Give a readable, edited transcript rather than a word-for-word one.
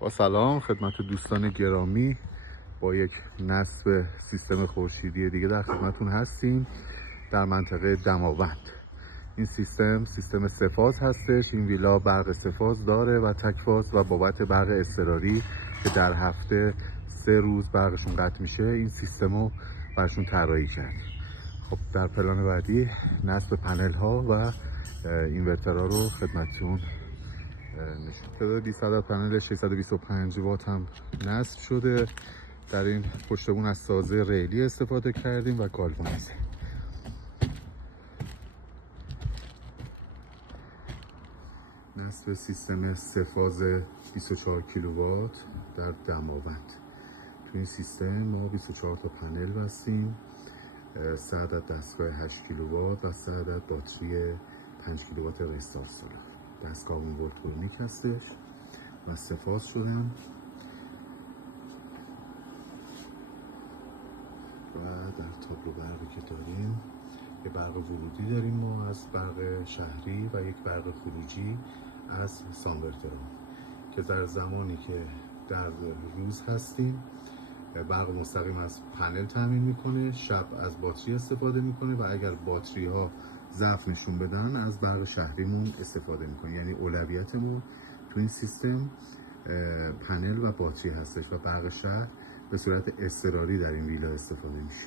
با سلام خدمت دوستان گرامی، با یک نصب سیستم خورشیدی دیگه در خدمتون هستیم در منطقه دماوند. این سیستم سه‌فاز هستش. این ویلا برق سه‌فاز داره و تک‌فاز و بابت برق اضطراری که در هفته 3 روز برقشون قطع میشه این سیستم رو برشون طراحی کرد. خب در پلان بعدی نصب پنل ها و اینورترها رو خدمتتون تعداد 20 عدد پنل 625 وات هم نصب شده. در این پشت بون از سازه ریلی استفاده کردیم و گالوانیزه. نصب سیستم سه‌فاز 24 کیلووات در دماوند. تو این سیستم ما 24 تا پنل بستیم، 3 عدد دستگاه 8 کیلووات و 3 عدد باتری 5 کیلووات رستار سولار. دستگاهمون ولترونیک هستش و سه‌فاز شدن و در تابلو برقی که داریم یه برق ورودی داریم ما از برق شهری و یک برق خروجی از سانورترها که در زمانی که در روز هستیم برق مستقیم از پنل تامین میکنه، شب از باتری استفاده میکنه و اگر باتری ها ضعف نشون بدن از برق شهریمون استفاده میکنه. یعنی اولویتمون تو این سیستم پنل و باتری هستش و برق شهر به صورت اضطراری در این ویلا استفاده میشه.